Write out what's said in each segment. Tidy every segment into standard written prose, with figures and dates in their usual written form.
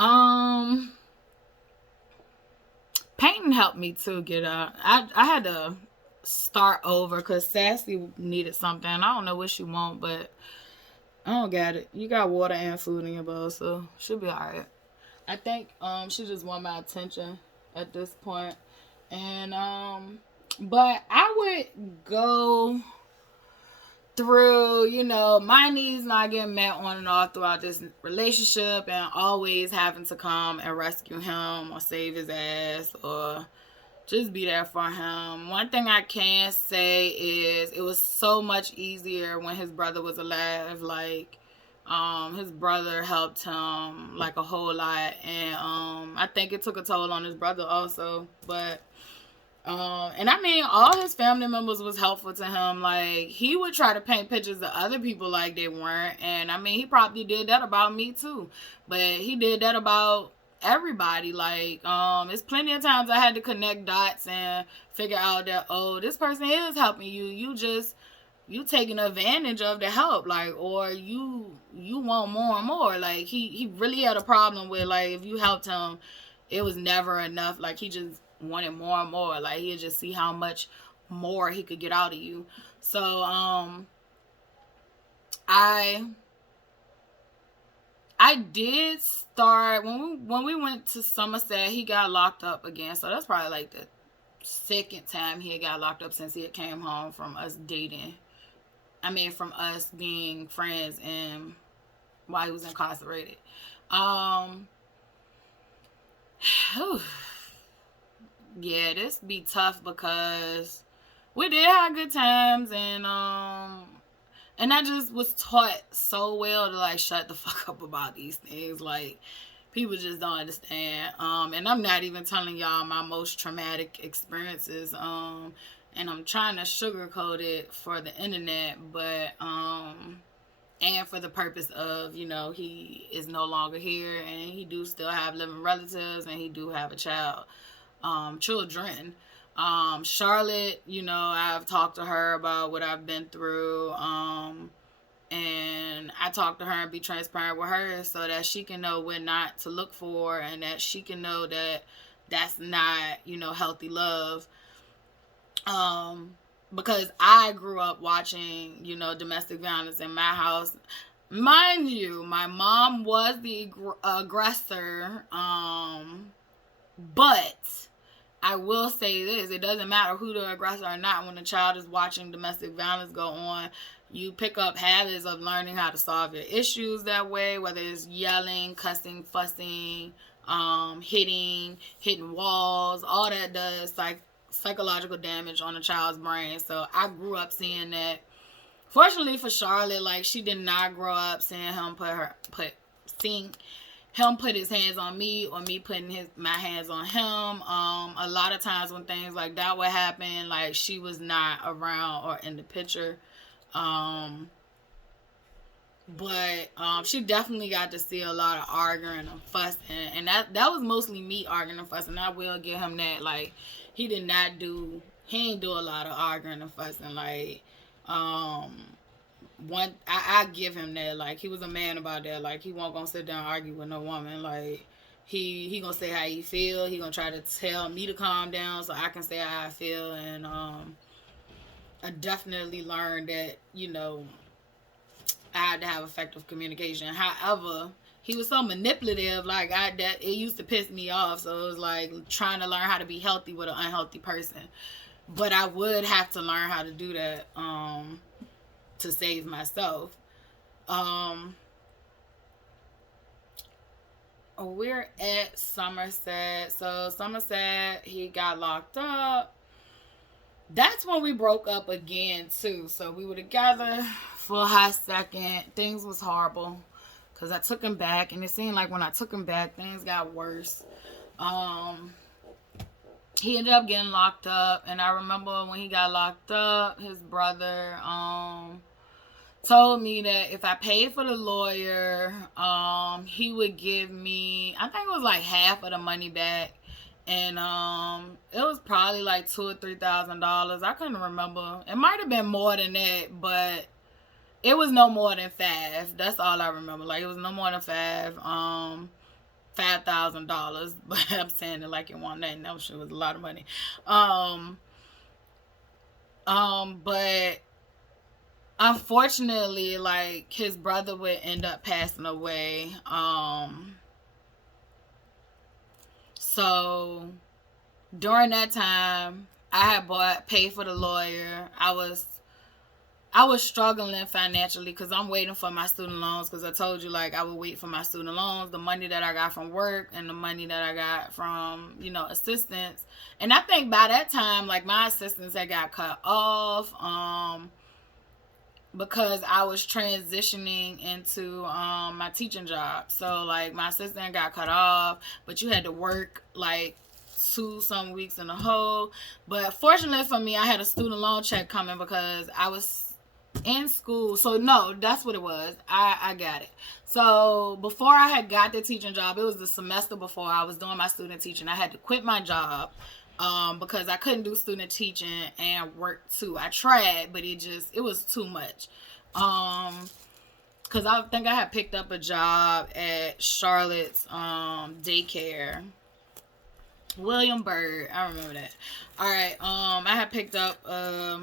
Um, Painting helped me to get out. I had to start over because Sassy needed something. I don't know what she want, but I don't got it. You got water and food in your bowl, so she'll be alright. I think she just want my attention at this point. And but I would go through, my needs not getting met on and off throughout this relationship and always having to come and rescue him or save his ass or just be there for him. One thing I can say is it was so much easier when his brother was alive. Like, his brother helped him like a whole lot, and I think it took a toll on his brother also. But and I mean, all his family members was helpful to him. Like, he would try to paint pictures of other people like they weren't, and I mean, he probably did that about me too. But he did that about everybody. Like, it's plenty of times I had to connect dots and figure out that, oh, this person is helping you. You taking advantage of the help, like, or you want more and more. Like, he really had a problem with, like, if you helped him, it was never enough. Like, he just wanted more and more. Like, he'd just see how much more he could get out of you. So I did start when we went to Somerset. He got locked up again, so that's probably like the second time he had got locked up since he had came home from us dating. I mean, from us being friends and while he was incarcerated. Yeah, this be tough because we did have good times, and I just was taught so well to like shut the fuck up about these things. Like, people just don't understand. And I'm not even telling y'all my most traumatic experiences. And I'm trying to sugarcoat it for the internet, but and for the purpose of, he is no longer here, and he do still have living relatives, and he do have a children. Charlotte, I've talked to her about what I've been through, and I talk to her and be transparent with her so that she can know what not to look for, and that she can know that that's not, healthy love. Because I grew up watching, domestic violence in my house. Mind you, my mom was the aggressor, but I will say this: it doesn't matter who the aggressor or not. When a child is watching domestic violence go on, you pick up habits of learning how to solve your issues that way, whether it's yelling, cussing, fussing, hitting walls. All that does psychological damage on a child's brain. So I grew up seeing that. Fortunately for Charlotte, like, she did not grow up seeing him put his hands on me or me putting my hands on him. A lot of times when things like that would happen, like, she was not around or in the picture. But she definitely got to see a lot of arguing and fussing, and that was mostly me arguing and fussing. I will give him that. Like, he ain't do a lot of arguing and fussing. Like, I give him that. Like, he was a man about that. Like, he won't gonna sit down and argue with no woman. Like, he gonna say how he feel. He gonna try to tell me to calm down so I can say how I feel. And I definitely learned that, I had to have effective communication. However, he was so manipulative, like, that it used to piss me off. So it was like trying to learn how to be healthy with an unhealthy person. But I would have to learn how to do that to save myself. We're at Somerset. So Somerset, he got locked up. That's when we broke up again too. So we were together for a hot second. Things was horrible because I took him back, and it seemed like when I took him back, things got worse. He ended up getting locked up, and I remember when he got locked up, his brother told me that if I paid for the lawyer, he would give me, I think it was like half of the money back. And it was probably like $2,000 or $3,000. I couldn't remember. It might have been more than that, but it was no more than $5,000. That's all I remember. Like, it was no more than $5,000. $5,000, but I'm saying it like it wasn't nothing. That shit was a lot of money. Um, but unfortunately, like his brother would end up passing away. So during that time, I had paid for the lawyer. I was struggling financially because I'm waiting for my student loans, because I told you, like, I would wait for my student loans, the money that I got from work and the money that I got from, assistance. And I think by that time, like, my assistance had got cut off because I was transitioning into my teaching job. So, like, my assistant got cut off, but you had to work, like, 2 some weeks in a hole. But fortunately for me, I had a student loan check coming because I was in school. So no, that's what it was. I got it. So before I had got the teaching job, it was the semester before I was doing my student teaching. I had to quit my job because I couldn't do student teaching and work too. I tried, but it was too much. Because I think I had picked up a job at Charlotte's daycare. William Byrd, I remember that. All right, I had picked up a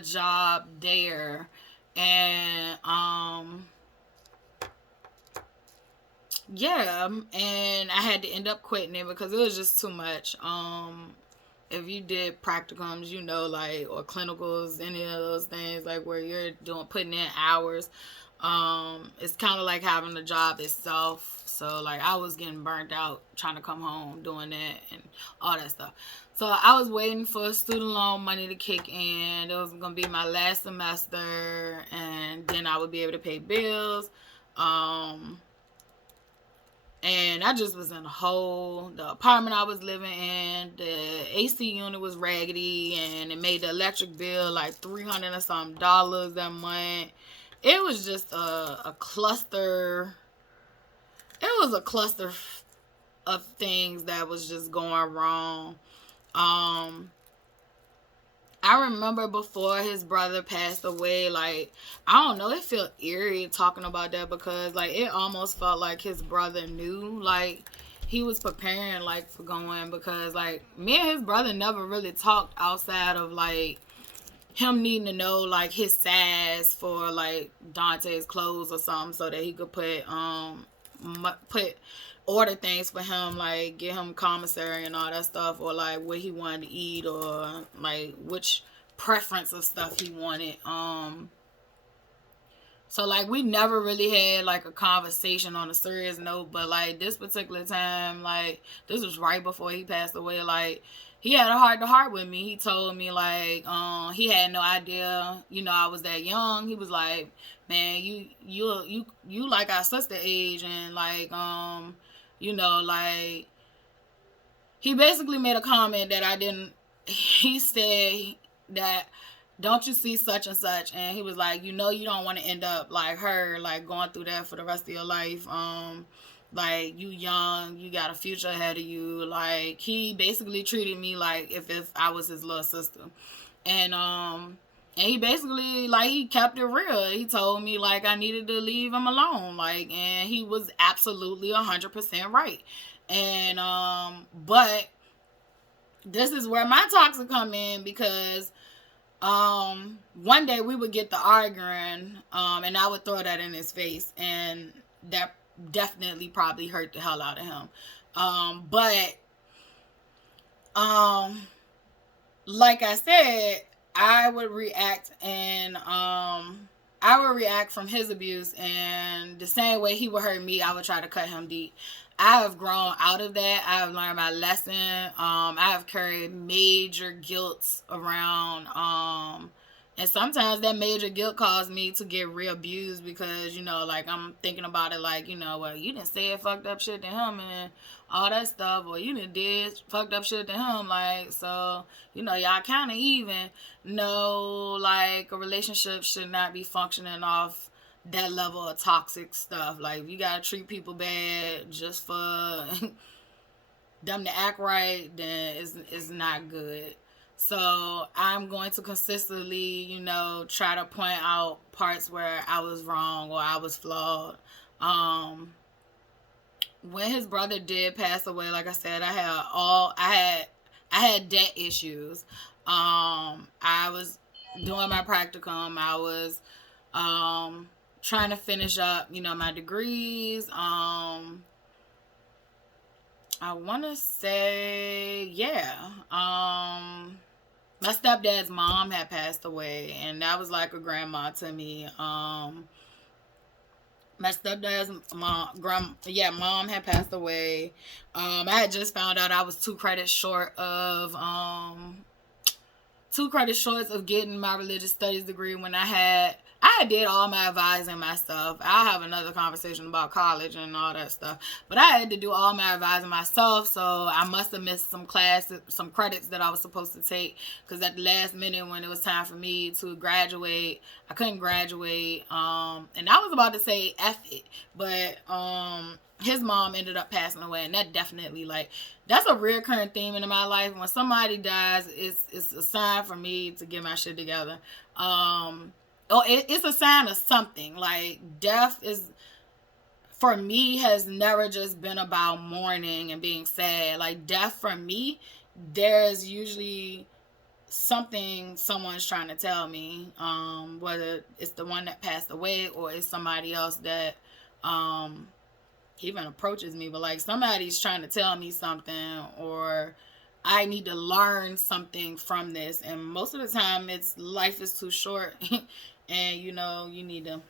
job there, and yeah, and I had to end up quitting it because it was just too much. If you did practicums, like, or clinicals, any of those things, like, where you're putting in hours, it's kind of like having a job itself. So, like, I was getting burnt out trying to come home doing that and all that stuff. So I was waiting for student loan money to kick in. It was going to be my last semester, and then I would be able to pay bills. And I just was in a hole. The apartment I was living in, the AC unit was raggedy, and it made the electric bill like $300 and something that month. It was just a cluster. It was a cluster of things that was just going wrong. I remember before his brother passed away, like, I don't know, it felt eerie talking about that because, like, it almost felt like his brother knew, like, he was preparing, like, for going, because, like, me and his brother never really talked outside of, like, him needing to know, like, his size for, like, Dante's clothes or something so that he could order things for him, like get him commissary and all that stuff, or like what he wanted to eat, or like which preference of stuff he wanted. So like we never really had like a conversation on a serious note, but like this particular time, like this was right before he passed away, like he had a heart-to-heart with me. He told me, like, he had no idea, I was that young. He was like, man, you like our sister age, and like, like, he basically made a comment that I didn't. He said that, don't you see such and such, and he was like, you don't want to end up like her, like going through that for the rest of your life. Like, you young, you got a future ahead of you. Like, he basically treated me like if I was his little sister. And he basically, like, he kept it real. He told me, like, I needed to leave him alone. Like, and he was absolutely 100% right. And, but this is where my toxic come in, because one day we would get to arguing, and I would throw that in his face, and that definitely probably hurt the hell out of him. But like I said, I would react, and I would react from his abuse, and the same way he would hurt me, I would try to cut him deep. I have grown out of that. I have learned my lesson. I have carried major guilt around, and sometimes that major guilt caused me to get re-abused because, like, I'm thinking about it like, well, you done said fucked up shit to him and all that stuff, or you done did fucked up shit to him, like, so, y'all kind of even. No, like, a relationship should not be functioning off that level of toxic stuff. Like, if you gotta treat people bad just for them to act right, then it's not good. So I'm going to consistently, try to point out parts where I was wrong or I was flawed. when his brother did pass away, like I said, I had debt issues. I was doing my practicum. I was trying to finish up, my degrees. I want to say, yeah. My stepdad's mom had passed away, and that was like a grandma to me. My stepdad's mom had passed away. I had just found out I was two credits short of getting my religious studies degree when I did all my advising myself. I'll have another conversation about college and all that stuff. But I had to do all my advising myself, so I must have missed some classes, some credits that I was supposed to take, because at the last minute when it was time for me to graduate, I couldn't graduate. And I was about to say F it, but his mom ended up passing away, and that definitely, that's a recurring theme in my life. When somebody dies, it's a sign for me to get my shit together. It's a sign of something. Like, death is, for me, has never just been about mourning and being sad. Like, death for me, there's usually something someone's trying to tell me, whether it's the one that passed away or it's somebody else that even approaches me, but like somebody's trying to tell me something, or I need to learn something from this. And most of the time it's life is too short and you need to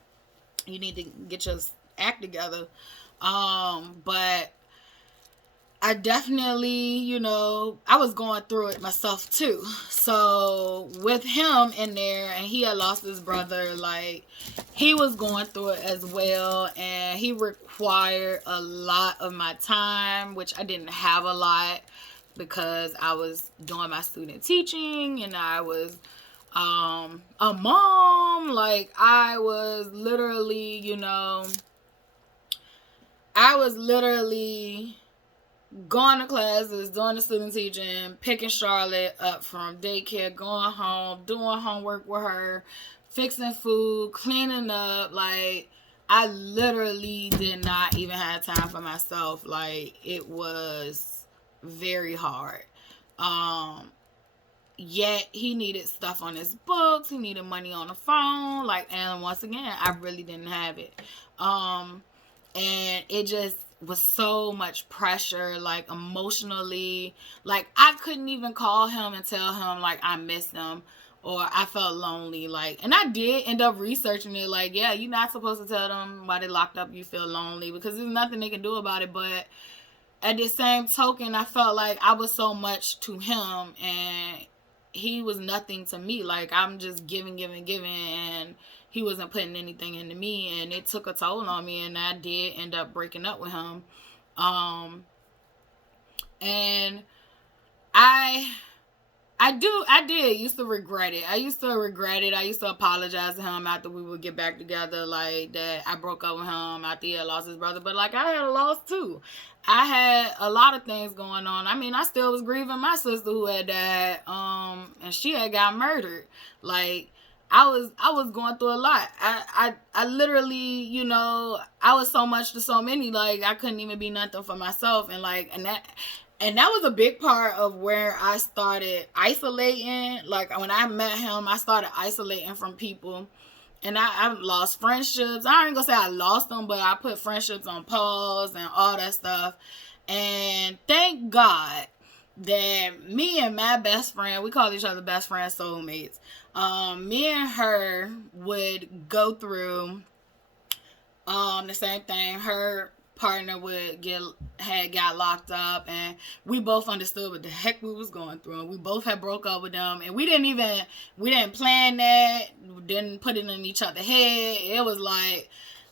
get your act together. But I definitely, I was going through it myself too. So with him in there, and he had lost his brother, like, he was going through it as well, and he required a lot of my time, which I didn't have a lot because I was doing my student teaching, and I was a mom. Like, I was literally going to classes, doing the student teaching, picking Charlotte up from daycare, going home, doing homework with her, fixing food, cleaning up. Like, I literally did not even have time for myself. Like, it was very hard. Yet he needed stuff on his books, he needed money on the phone, and once again, I really didn't have it. And it just was so much pressure, like, emotionally. Like, I couldn't even call him and tell him, like, I miss him or I felt lonely. Like, and I did end up researching it. Like, yeah, you're not supposed to tell them why they locked up you feel lonely, because there's nothing they can do about it. But at the same token, I felt like I was so much to him and he was nothing to me. Like, I'm just giving, and he wasn't putting anything into me, and it took a toll on me, and I did end up breaking up with him. And I did used to regret it. I used to apologize to him after we would get back together, like, that I broke up with him after he had lost his brother. But, like, I had a loss too. I had a lot of things going on. I mean, I still was grieving my sister who had died, and she had got murdered. Like, I was going through a lot. I literally, I was so much to so many. Like, I couldn't even be nothing for myself, and that was a big part of where I started isolating. Like, when I met him, I started isolating from people. And I lost friendships. I ain't gonna say I lost them, but I put friendships on pause and all that stuff. And thank God that me and my best friend, we call each other best friends, soulmates. Me and her would go through the same thing. Her partner got locked up, and we both understood what the heck we was going through, and we both had broke up with them, and we didn't plan that, didn't put it in each other's head. It was like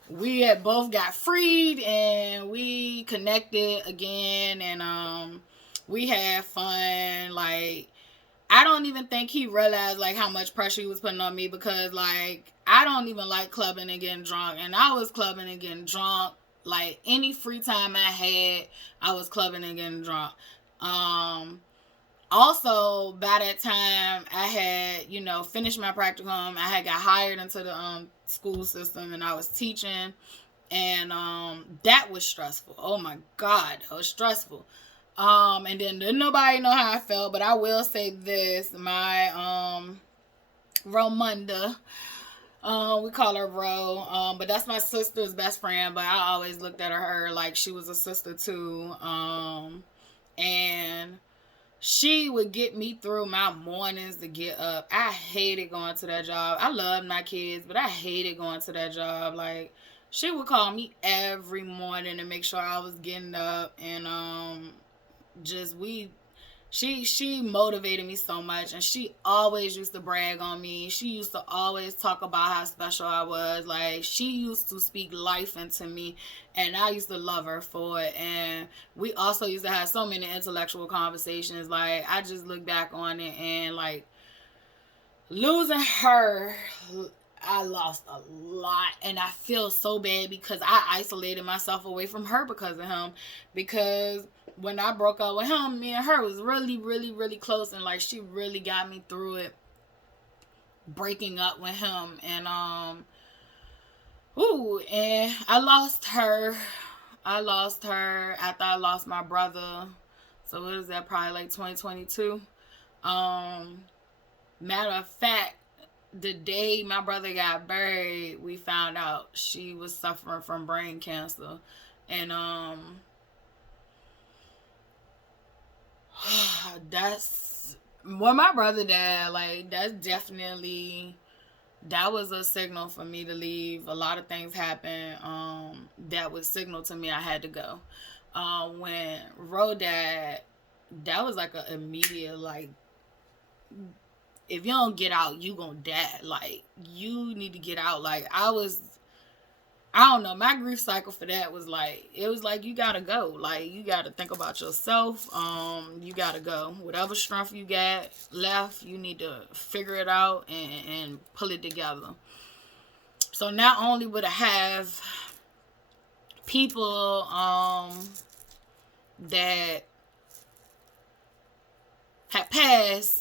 we had both got freed, and we connected again, and we had fun. Like, I don't even think he realized, like, how much pressure he was putting on me, because, like, I don't even like clubbing and getting drunk, and I was clubbing and getting drunk. Like, any free time I had, I was clubbing and getting drunk. Also, by that time, I had, finished my practicum. I had got hired into the school system, and I was teaching. And that was stressful. Oh my God, that was stressful. And then didn't nobody know how I felt, but I will say this: my Romunda, we call her Ro, but that's my sister's best friend. But I always looked at her like she was a sister too. And she would get me through my mornings to get up. I hated going to that job. I loved my kids, but I hated going to that job. Like, she would call me every morning to make sure I was getting up, and just she motivated me so much, and she always used to brag on me. She used to always talk about how special I was. Like, she used to speak life into me, and I used to love her for it. And we also used to have so many intellectual conversations. Like, I just look back on it, and like, losing her, I lost a lot, and I feel so bad because I isolated myself away from her because of him. Because when I broke up with him, me and her was really, really, really close, and like, she really got me through it, breaking up with him. And and I lost her after I lost my brother. So what is that, probably like 2022. Matter of fact, the day my brother got buried, we found out she was suffering from brain cancer. And that's when my brother died. Like, that was a signal for me to leave. A lot of things happened that would signal to me I had to go. When Ro died, that was like an immediate, like, if you don't get out, you gonna die. Like, you need to get out. Like, I don't know, my grief cycle for that was like, it was like, you gotta go. Like, you gotta think about yourself. You gotta go. Whatever strength you got left, you need to figure it out and pull it together. So not only would I have people that had passed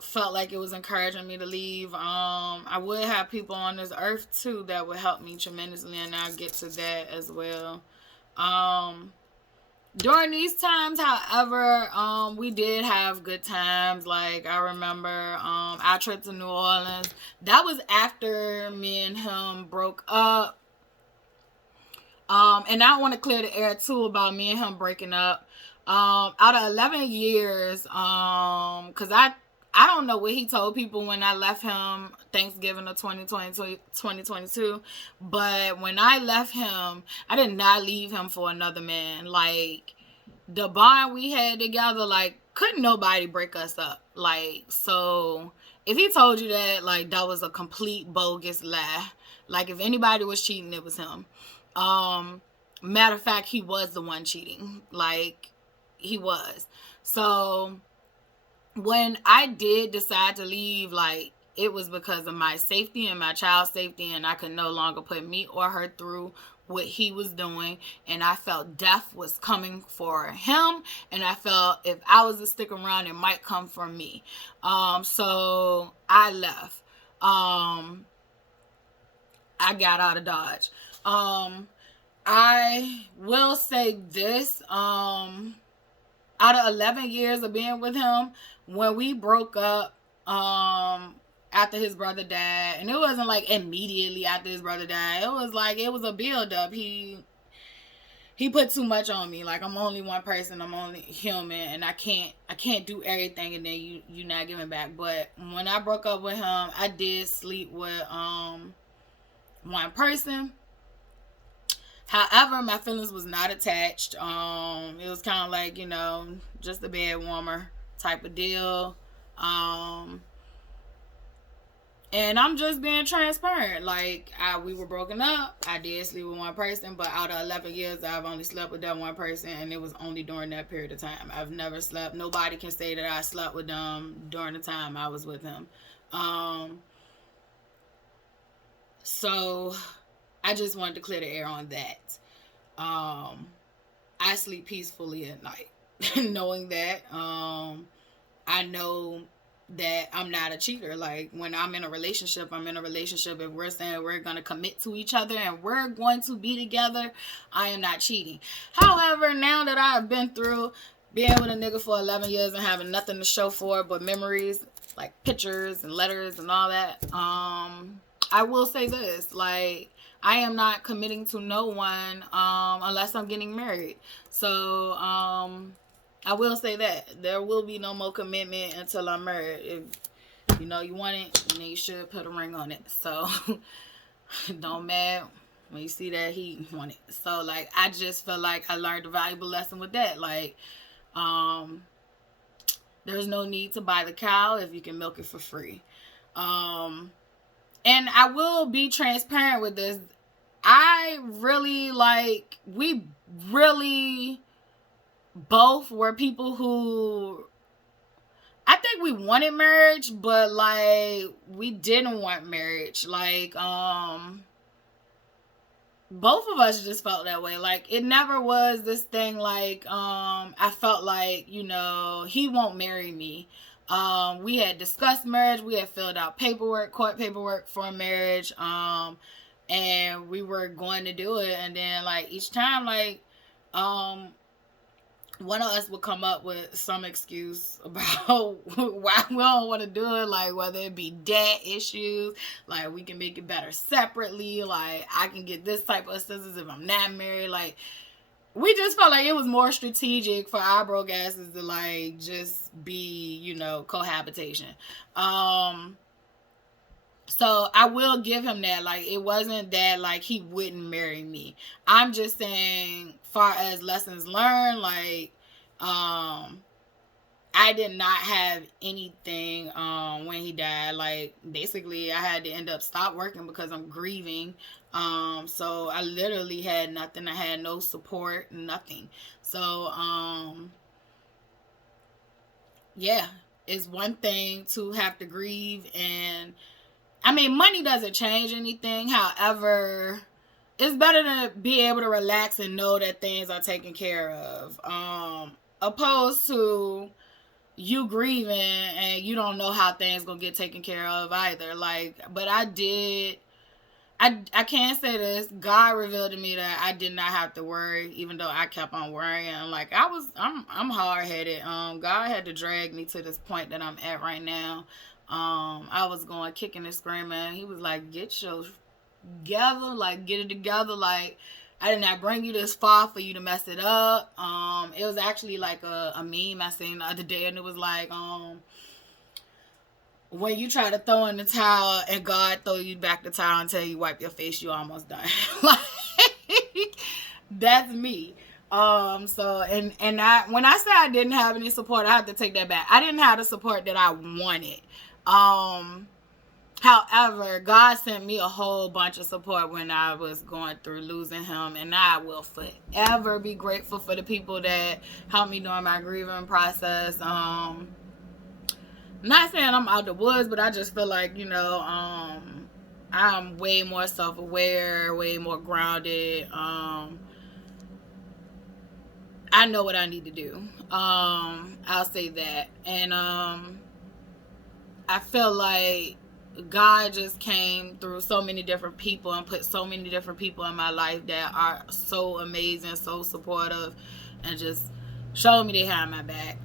felt like it was encouraging me to leave. I would have people on this earth too that would help me tremendously, and I'll get to that as well. During these times, however, we did have good times. Like, I remember our trip to New Orleans. That was after me and him broke up. And I want to clear the air too about me and him breaking up. Out of 11 years, because I don't know what he told people when I left him Thanksgiving of 2022, but when I left him, I did not leave him for another man. Like, the bond we had together, like, couldn't nobody break us up. Like, so if he told you that, like, that was a complete bogus lie. Like, if anybody was cheating, it was him. Matter of fact, he was the one cheating. Like, he was. So when I did decide to leave, like, it was because of my safety and my child's safety, and I could no longer put me or her through what he was doing, and I felt death was coming for him, and I felt if I was to stick around, it might come for me. So I left. I got out of Dodge. I will say this, out of 11 years of being with him, when we broke up, after his brother died, and it wasn't like immediately after his brother died, it was like, it was a build up. He put too much on me. Like, I'm only one person, I'm only human, and I can't do everything, and then you not giving back. But when I broke up with him, I did sleep with one person. However, my feelings was not attached. It was kind of like, just a bed warmer type of deal. And I'm just being transparent. Like, we were broken up. I did sleep with one person, but out of 11 years, I've only slept with that one person, and it was only during that period of time. I've never slept. Nobody can say that I slept with them during the time I was with him. So I just wanted to clear the air on that. I sleep peacefully at night, knowing that. I know that I'm not a cheater. Like, when I'm in a relationship, I'm in a relationship. If we're saying we're going to commit to each other and we're going to be together, I am not cheating. However, now that I've been through being with a nigga for 11 years and having nothing to show for it but memories, like pictures and letters and all that, I will say this, like, I am not committing to no one unless I'm getting married. So, I will say that there will be no more commitment until I'm married. If you know you want it, then you should put a ring on it. So don't mad when you see that he want it. So, like, I just feel like I learned a valuable lesson with that. Like, there's no need to buy the cow if you can milk it for free. And I will be transparent with this. I really, like, we really both were people who, I think we wanted marriage, but, like, we didn't want marriage. Like, both of us just felt that way. Like, it never was this thing, like, I felt like, you know, he won't marry me. We had discussed marriage. We had filled out paperwork, court paperwork for marriage. And we were going to do it. And then, like, each time, like, one of us would come up with some excuse about why we don't want to do it, like whether it be debt issues, like we can make it better separately, like I can get this type of assistance if I'm not married. Like, we just felt like it was more strategic for our broke asses to, like, just be, you know, cohabitation. So I will give him that. Like, it wasn't that, like, he wouldn't marry me. I'm just saying, far as lessons learned, like, I did not have anything when he died. Like, basically, I had to end up stop working because I'm grieving. So I literally had nothing. I had no support, nothing. So, yeah, it's one thing to have to grieve, and I mean, money doesn't change anything. However, it's better to be able to relax and know that things are taken care of. Opposed to you grieving and you don't know how things gonna get taken care of either. Like, but I can't say this. God revealed to me that I did not have to worry, even though I kept on worrying. Like, I'm hard headed. God had to drag me to this point that I'm at right now. I was going kicking and screaming. He was like, get your together, like, get it together. Like, I did not bring you this far for you to mess it up. It was actually like a meme I seen the other day, and it was like, when you try to throw in the towel and God throw you back the towel until you wipe your face, you almost done. Like, that's me. So, and when I said I didn't have any support, I have to take that back. I didn't have the support that I wanted. However, God sent me a whole bunch of support when I was going through losing him, and I will forever be grateful for the people that helped me during my grieving process. Not saying I'm out the woods, but I just feel like, you know, I'm way more self-aware, way more grounded. I know what I need to do. I'll say that. And I feel like God just came through so many different people and put so many different people in my life that are so amazing, so supportive, and just showed me they had my back.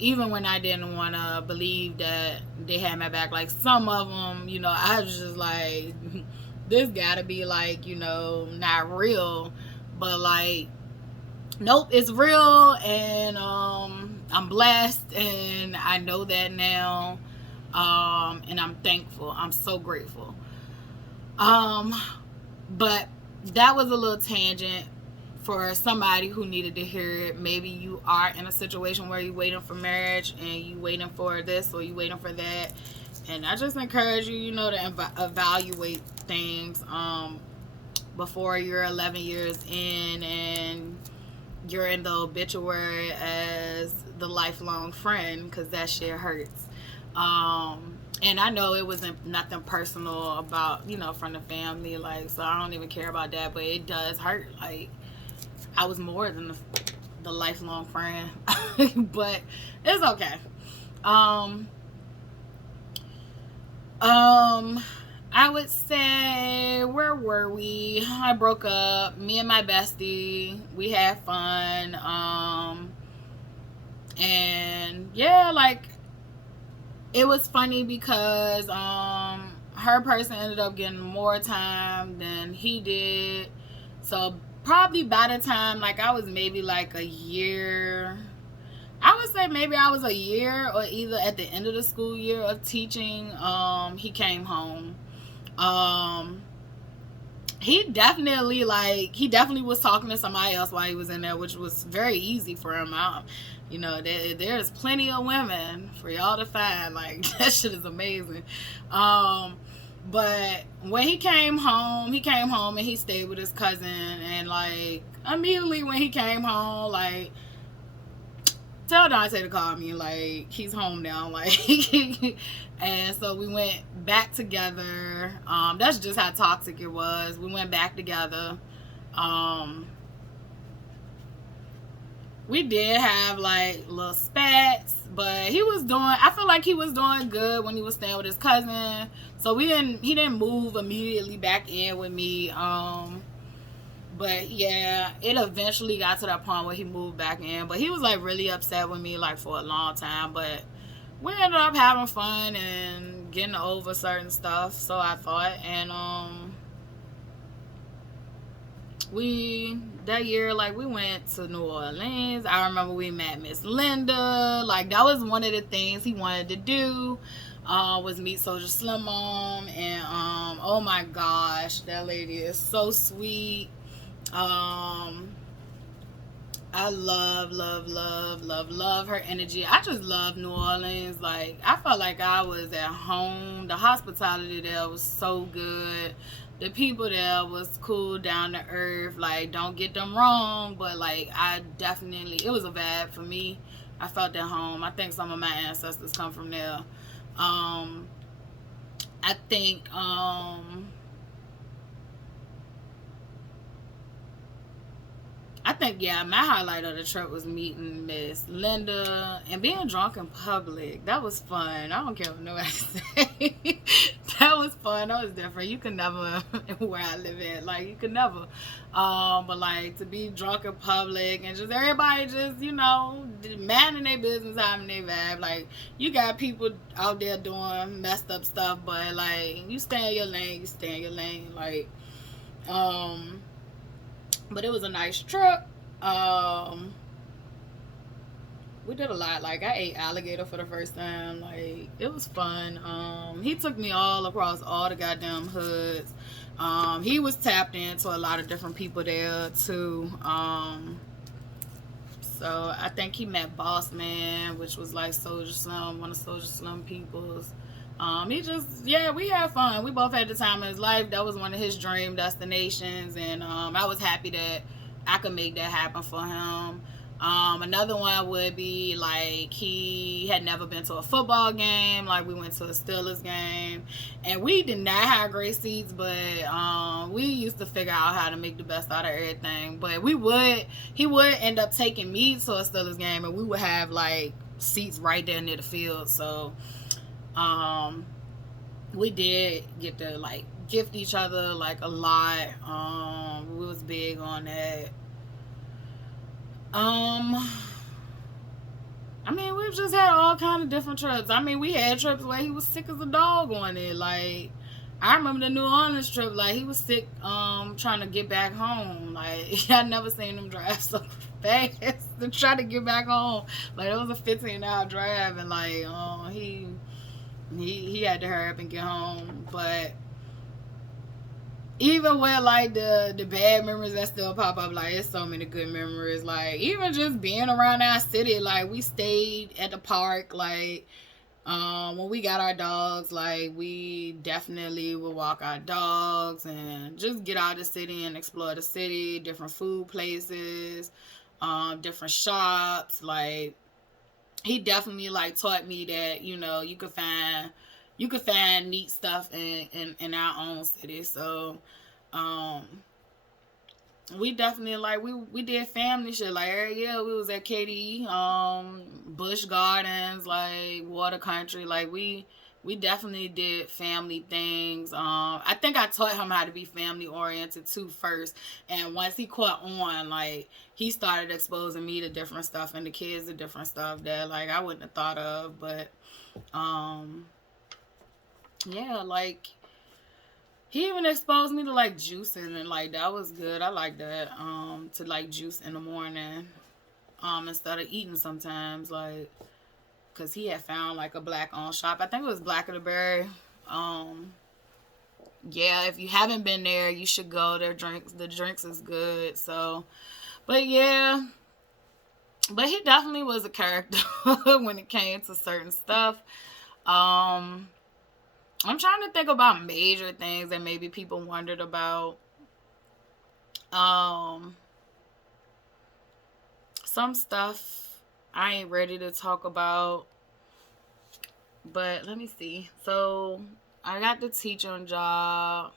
Even when I didn't want to believe that they had my back. Like, some of them, you know, I was just like, this gotta be, like, you know, not real. But, like, nope, it's real, and I'm blessed, and I know that now. And I'm thankful. I'm so grateful. But that was a little tangent for somebody who needed to hear it. Maybe you are in a situation where you're waiting for marriage and you waiting for this or you waiting for that. And I just encourage you, you know, to evaluate things before you're 11 years in and you're in the obituary as the lifelong friend, because that shit hurts. And I know it wasn't nothing personal about, you know, from the family, like, so I don't even care about that, but it does hurt. Like, I was more than the lifelong friend, but it's okay. Um, I would say, where were we? I broke up. Me and my bestie, we had fun. And yeah, like it was funny because her person ended up getting more time than he did. So probably by the time like I was maybe like a year, I would say maybe I was a year or either at the end of the school year of teaching, he came home. Um he definitely was talking to somebody else while he was in there, which was very easy for him. There's plenty of women for y'all to find. Like that shit is amazing. But when he came home and he stayed with his cousin, and like immediately when he came home, like tell Dante to call me, like he's home now, like and so we went back together. That's just how toxic it was. We went back together. We did have like little spats, but I feel like he was doing good when he was staying with his cousin. So he didn't move immediately back in with me. But yeah, it eventually got to that point where he moved back in. But he was like really upset with me like for a long time. But we ended up having fun and getting over certain stuff. So I thought, and that year like we went to New Orleans. I remember we met Miss Linda. Like that was one of the things he wanted to do. Was meet Soldier Slim Mom, and oh my gosh, that lady is so sweet. I love her energy. I just love New Orleans. Like I felt like I was at home. The hospitality there was so good. The people there was cool, down to earth. Like don't get them wrong, but like it was a vibe for me. I felt at home. I think some of my ancestors come from there. I think yeah, my highlight of the trip was meeting Miss Linda and being drunk in public. That was fun. I don't care what nobody say. That was fun. That was different. You can never where I live at. Like you could never. But like to be drunk in public and just everybody just minding their business, having their vibe. Like you got people out there doing messed up stuff, but like you stay in your lane. You stay in your lane. Like but it was a nice trip. We did a lot. Like I ate alligator for the first time. Like it was fun. He took me all across all the goddamn hoods. He was tapped into a lot of different people there too. So I think he met Boss Man, which was like Soldier Slim, one of Soldier Slim people's. We had fun. We both had the time of his life. That was one of his dream destinations, and I was happy that I could make that happen for him. Another one would be like he had never been to a football game. Like we went to a Steelers game, and we did not have great seats, but we used to figure out how to make the best out of everything. But he would end up taking me to a Steelers game, and we would have like seats right there near the field. So we did get to like gift each other like a lot. We was big on that. I mean, we've just had all kind of different trips. I mean, we had trips where he was sick as a dog on it. Like, I remember the New Orleans trip. Like, he was sick, trying to get back home. Like, I never seen him drive so fast to try to get back hhome. Like, it was a 15-hour drive, and like, he had to hurry up and get home. But even with like the bad memories that still pop up, like it's so many good memories. Like even just being around our city, like we stayed at the park. Like when we got our dogs, like we definitely would walk our dogs and just get out of the city and explore the city, different food places, different shops. Like he definitely like taught me that you could find neat stuff in our own city. So we definitely like we did family shit. Like every year we was at KD, Busch Gardens, like Water Country. Like we We definitely did family things. I think I taught him how to be family oriented too first, and once he caught on, like he started exposing me to different stuff and the kids to different stuff that like I wouldn't have thought of. But um, yeah, like he even exposed me to like juicing, and like that was good. I like that. To like juice in the morning, instead of eating sometimes, like, cause he had found like a black owned shop. I think it was Black of the Berry. Um, yeah, if you haven't been there, you should go. The drinks is good. So, but yeah, but he definitely was a character when it came to certain stuff. Um, I'm trying to think about major things that maybe people wondered about. Um, some stuff I ain't ready to talk about, but let me see. So I got the teaching job.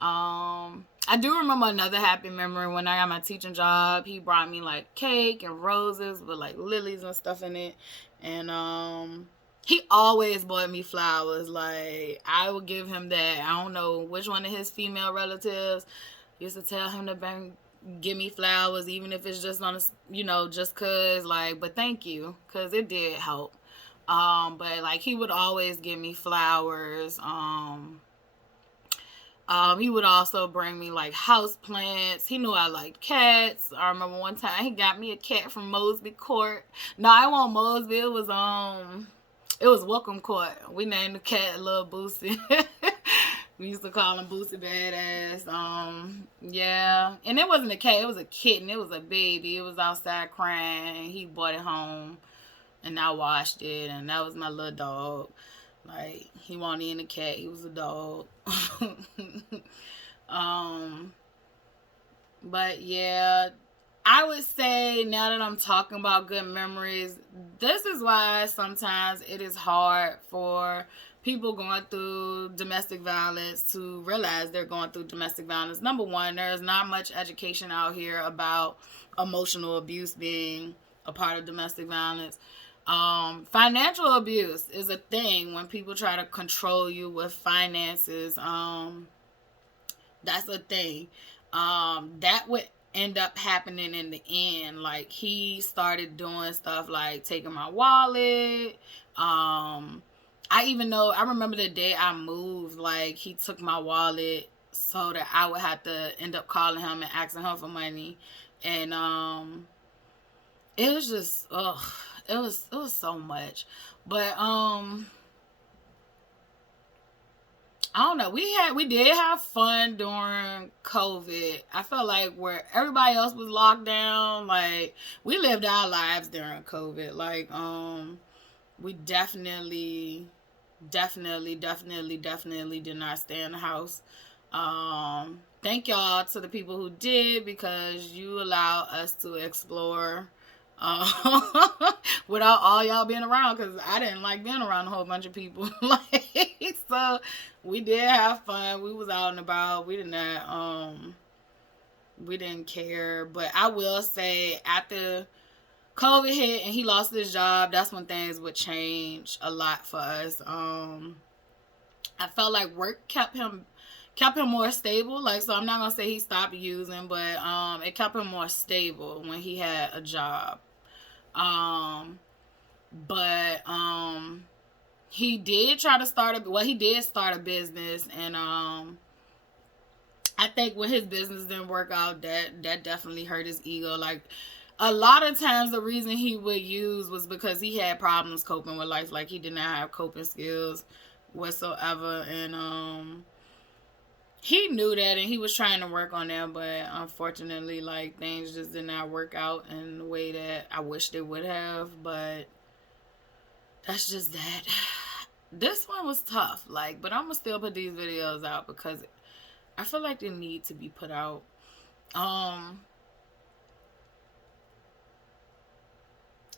I do remember another happy memory when I got my teaching job. He brought me like cake and roses with like lilies and stuff in it, and he always bought me flowers. Like I would give him that. I don't know which one of his female relatives used to tell him to give me flowers, even if it's just on a, just cause like, but thank you, cause it did help. But like he would always give me flowers. He would also bring me like house plants. He knew I liked cats. I remember one time he got me a cat from Mosby Court. No, I won't Mosby. It was Welcome Court. We named the cat Little Boosie. We used to call him Boosie Badass. Yeah. And it wasn't a cat, it was a kitten. It was a baby. It was outside crying. He brought it home and I washed it, and that was my little dog. Like, he wasn't even a cat, he was a dog. But yeah, I would say now that I'm talking about good memories, this is why sometimes it is hard for people going through domestic violence to realize they're going through domestic violence. Number one, there's not much education out here about emotional abuse being a part of domestic violence. Financial abuse is a thing when people try to control you with finances. That's a thing. That would end up happening in the end. Like he started doing stuff like taking my wallet. I remember the day I moved, like he took my wallet so that I would have to end up calling him and asking him for money. And it was just it was so much. But I don't know. We did have fun during COVID. I felt like where everybody else was locked down, like we lived our lives during COVID. Like we definitely did not stay in the house. Thank y'all to the people who did, because you allowed us to explore without all y'all being around, because I didn't like being around a whole bunch of people. Like, so we did have fun. We was out and about. We didn't care. But I will say, after COVID hit and he lost his job, that's when things would change a lot for us. I felt like work kept him more stable. Like, so I'm not gonna say he stopped using, but it kept him more stable when he had a job. But he did try to start he did start a business, and I think when his business didn't work out, that definitely hurt his ego. Like, a lot of times the reason he would use was because he had problems coping with life. Like, he did not have coping skills whatsoever, and he knew that, and he was trying to work on that, but unfortunately, like, things just did not work out in the way that I wish they would have. But that's just that. This one was tough, like, but I'm gonna still put these videos out because I feel like they need to be put out.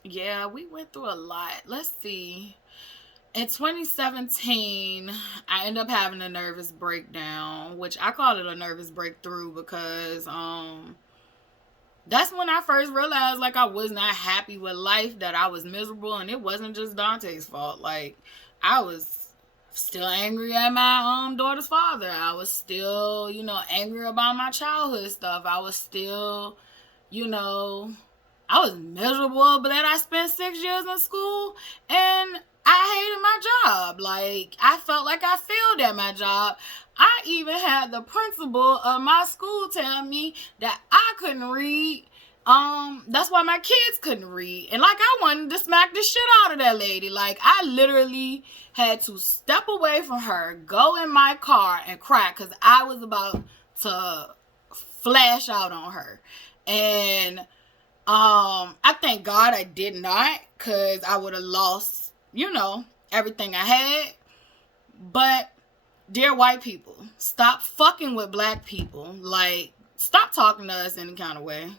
Yeah, we went through a lot. Let's see. In 2017, I ended up having a nervous breakdown, which I call it a nervous breakthrough, because that's when I first realized, like, I was not happy with life, that I was miserable, and it wasn't just Dante's fault. Like, I was still angry at my daughter's father. I was still, angry about my childhood stuff. I was still, I was miserable, but then I spent 6 years in school and I hated my job. Like, I felt like I failed at my job. I even had the principal of my school tell me that I couldn't read. That's why my kids couldn't read. And like, I wanted to smack the shit out of that lady. Like, I literally had to step away from her, go in my car and cry because I was about to flash out on her. And I thank God I did not, because I would have lost, everything I had. But dear white people, stop fucking with black people. Like, stop talking to us any kind of way.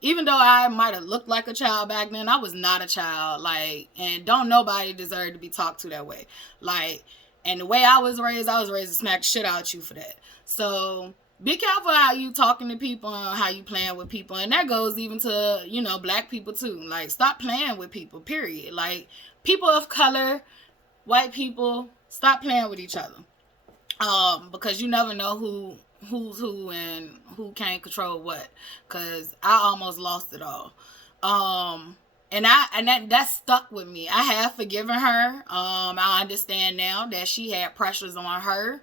Even though I might have looked like a child back then, I was not a child. Like, and don't nobody deserve to be talked to that way. Like, and the way I was raised to smack shit out you for that. So be careful how you talking to people and how you playing with people. And that goes even to, black people too. Like, stop playing with people, period. Like, people of color, white people, stop playing with each other. Because you never know who's who and who can't control what. Because I almost lost it all. And that stuck with me. I have forgiven her. I understand now that she had pressures on her.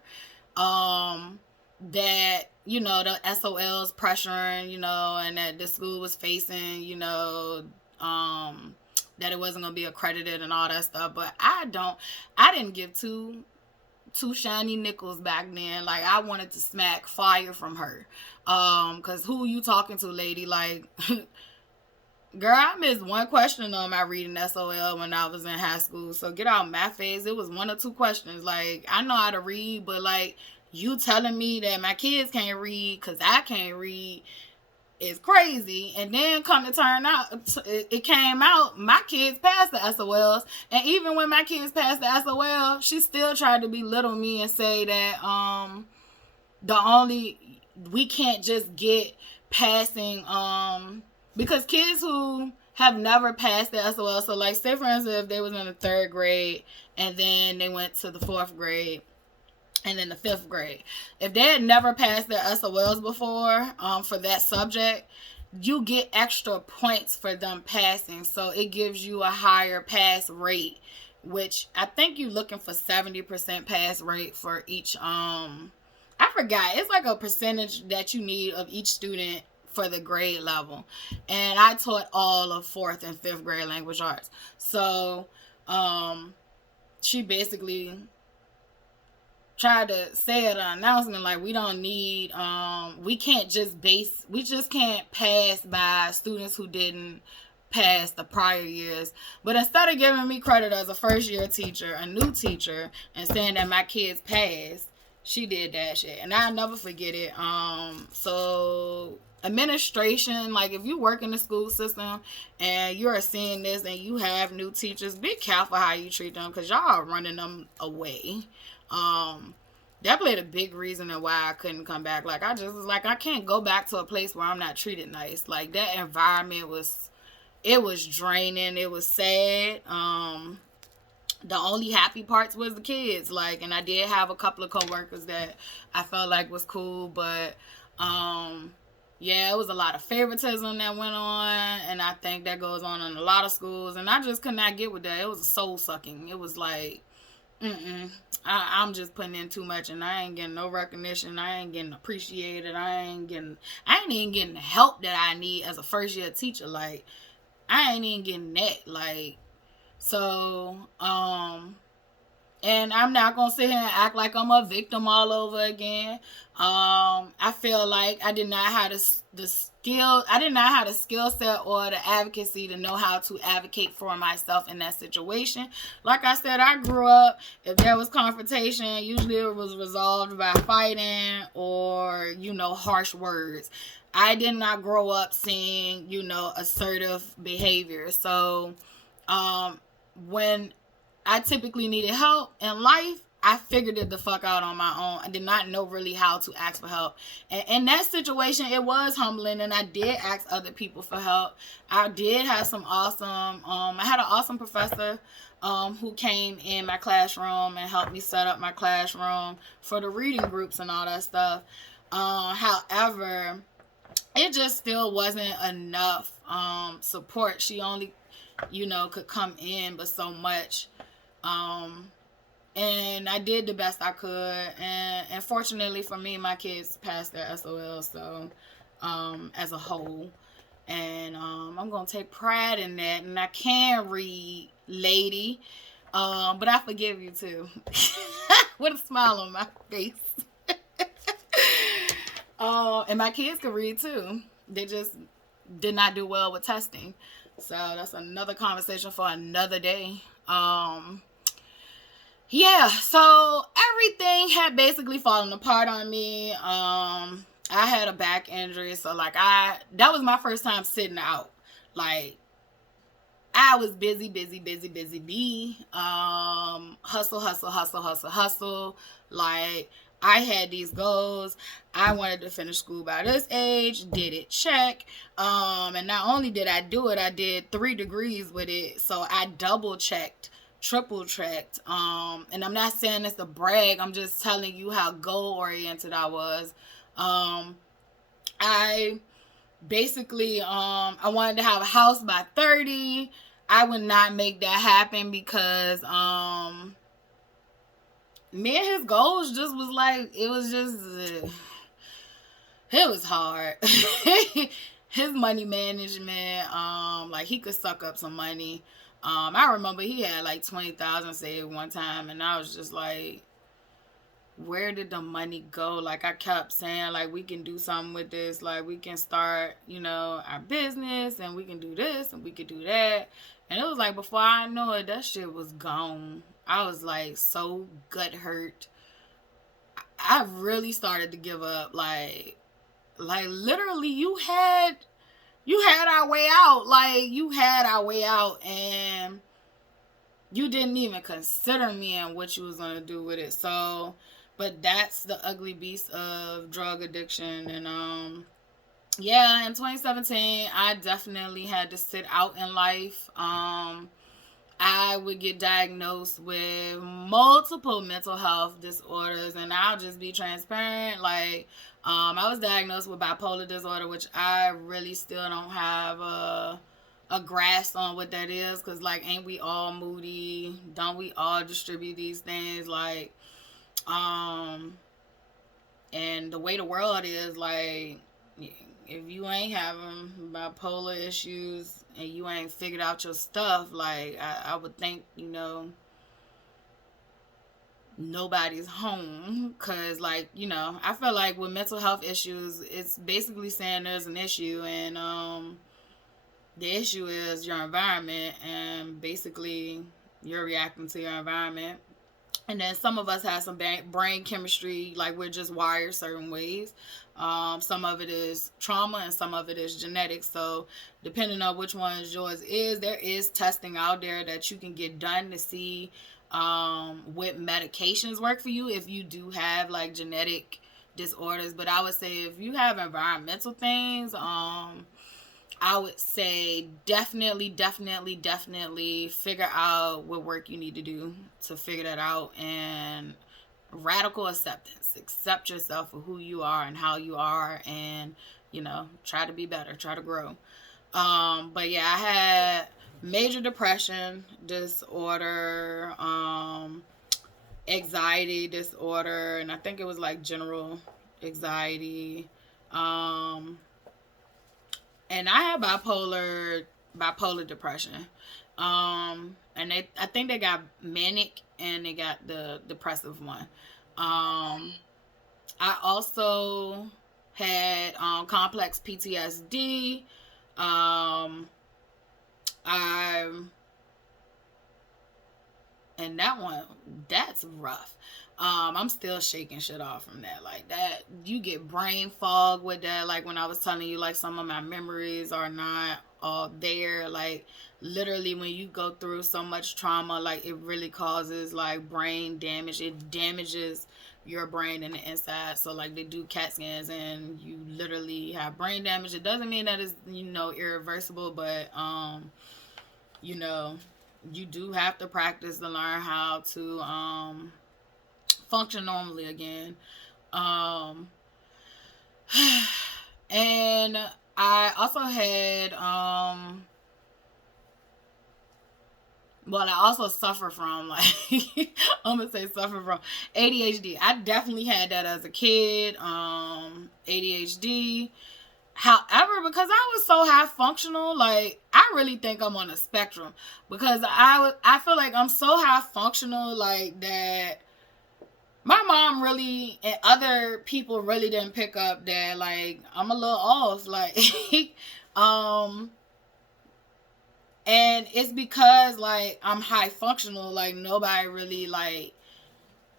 That, the SOLs pressuring, and that the school was facing, that it wasn't going to be accredited and all that stuff. But I didn't give two shiny nickels back then. Like, I wanted to smack fire from her. Because who you talking to, lady? Like, girl, I missed one question on my reading SOL when I was in high school. So get out my face. It was 1 or 2 questions. Like, I know how to read, but like, you telling me that my kids can't read because I can't read is crazy. And then come to turn out, it came out, my kids passed the SOLs. And even when my kids passed the SOL, she still tried to belittle me and say that we can't just get passing, because kids who have never passed the SOL, so like, say for instance, if they was in the 3rd grade and then they went to the 4th grade and then the 5th grade, if they had never passed their SOLs before, for that subject, you get extra points for them passing. So it gives you a higher pass rate, which I think you're looking for 70% pass rate for each, I forgot. It's like a percentage that you need of each student for the grade level. And I taught all of 4th and 5th grade language arts. So, she basically tried to say at an announcement, like, we don't need, we just can't pass by students who didn't pass the prior years. But instead of giving me credit as a first year teacher, a new teacher, and saying that my kids passed, she did that shit. And I'll never forget it. So administration, like, if you work in the school system and you're seeing this and you have new teachers, be careful how you treat them, because y'all are running them away. That played a big reason in why I couldn't come back. Like, I just was like, I can't go back to a place where I'm not treated nice. Like, that environment was draining. It was sad. The only happy parts was the kids. Like, and I did have a couple of coworkers that I felt like was cool, but, yeah, it was a lot of favoritism that went on, and I think that goes on in a lot of schools, and I just could not get with that. It was soul sucking. It was like, I'm just putting in too much, and I ain't getting no recognition. I ain't getting appreciated. I ain't even getting the help that I need as a first year teacher. Like, I ain't even getting that. Like, so, and I'm not going to sit here and act like I'm a victim all over again. I feel like I did not have the skill set or the advocacy to know how to advocate for myself in that situation. Like I said, I grew up, if there was confrontation, usually it was resolved by fighting or, harsh words. I did not grow up seeing, assertive behavior. So, when I typically needed help in life, I figured it the fuck out on my own. I did not know really how to ask for help. And in that situation, it was humbling, and I did ask other people for help. I did have some awesome, I had an awesome professor who came in my classroom and helped me set up my classroom for the reading groups and all that stuff. However, it just still wasn't enough support. She only, could come in but so much. And I did the best I could. And fortunately for me, my kids passed their SOL, so as a whole. And I'm going to take pride in that. And I can read, lady. But I forgive you, too. With a smile on my face. And my kids can read, too. They just did not do well with testing. So that's another conversation for another day. Yeah, so everything had basically fallen apart on me. I had a back injury, so that was my first time sitting out. Like, I was busy. Hustle. Like, I had these goals. I wanted to finish school by this age. Did it, check. And not only did I do it, I did 3 degrees with it. So I double checked, triple checked. And I'm not saying this to brag. I'm just telling you how goal oriented I was. I basically, I wanted to have a house by 30. I would not make that happen because, me and his goals just was like, it was just, it was hard. His money management, he could suck up some money. I remember he had like 20,000 saved one time, and I was just like, where did the money go? Like, I kept saying, like, we can do something with this. Like, we can start, our business, and we can do this, and we can do that. And it was like, before I know it, that shit was gone. I was like, so gut hurt. I really started to give up. Like literally, you had our way out. Like, you had our way out, and you didn't even consider me and what you was gonna do with it. So, but that's the ugly beast of drug addiction. And yeah, in 2017, I definitely had to sit out in life. I would get diagnosed with multiple mental health disorders, and I'll just be transparent. Like, I was diagnosed with bipolar disorder, which I really still don't have a grasp on what that is, because, like, ain't we all moody? Don't we all distribute these things? Like, and the way the world is, like, if you ain't having bipolar issues and you ain't figured out your stuff, like, I would think, nobody's home. Because, like, I feel like with mental health issues, it's basically saying there's an issue, and the issue is your environment, and basically you're reacting to your environment. And then some of us have some brain chemistry, like, we're just wired certain ways. Some of it is trauma, and some of it is genetics. So depending on which one yours is, there is testing out there that you can get done to see what medications work for you if you do have, like, genetic disorders. But I would say if you have environmental things, I would say definitely figure out what work you need to do to figure that out. And radical acceptance. Accept yourself for who you are and how you are, and, try to be better, try to grow. But yeah, I had major depression disorder, anxiety disorder, and I think it was like general anxiety. And I had bipolar depression. And I think they got manic, and they got the depressive one. I also had complex PTSD. And that one, that's rough. I'm still shaking shit off from that. Like that, you get brain fog with that. Like when I was telling you, like some of my memories are not all there. Like literally, when you go through so much trauma, like it really causes like brain damage. It damages your brain in the inside. So like they do CAT scans, and you literally have brain damage. It doesn't mean that it's irreversible, but you know, you do have to practice to learn how to function normally again. Um, and I also had, I also suffer from, like, I'm gonna say suffer from ADHD. I definitely had that as a kid. ADHD. However, because I was so high functional, like I really think I'm on a spectrum, because I feel like I'm so high functional, like that my mom really and other people really didn't pick up that like I'm a little off, like and it's because like I'm high functional, like nobody really like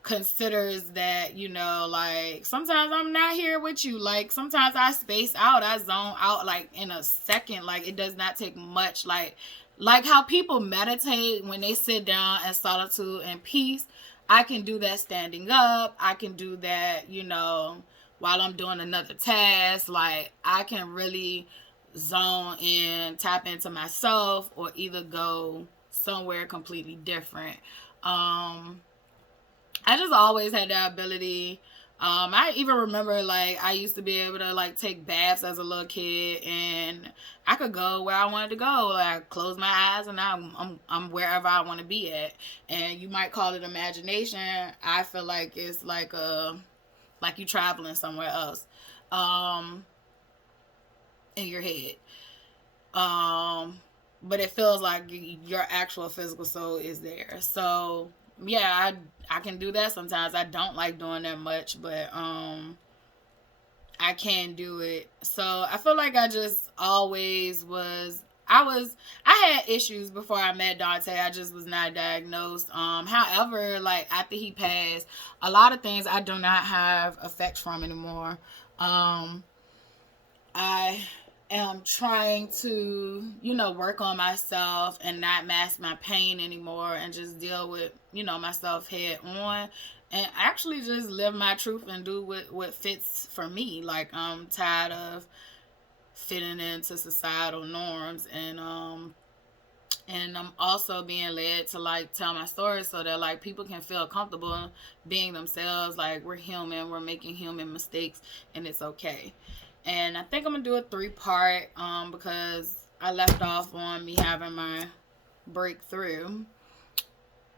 considers that, like sometimes I'm not here with you, like sometimes I space out, I zone out like in a second, like it does not take much, like how people meditate when they sit down in solitude and peace. I can do that standing up. I can do that, while I'm doing another task. Like I can really zone in, tap into myself, or either go somewhere completely different. I just always had that ability. I even remember like I used to be able to like take baths as a little kid, and I could go where I wanted to go. Like close my eyes, and I'm wherever I want to be at. And you might call it imagination. I feel like it's like you traveling somewhere else, in your head. But it feels like your actual physical soul is there. So yeah, I can do that sometimes. I don't like doing that much, but I can do it. So I feel like I just always was. I had issues before I met Dante. I just was not diagnosed. However, like after he passed, a lot of things I do not have effects from anymore. I am trying to, work on myself and not mask my pain anymore, and just deal with, myself head on, and actually just live my truth and do what fits for me. Like I'm tired of fitting into societal norms, and I'm also being led to like tell my story so that like people can feel comfortable being themselves. Like we're human, we're making human mistakes, and it's okay. And I think I'm gonna do a 3-part because I left off on me having my breakthrough.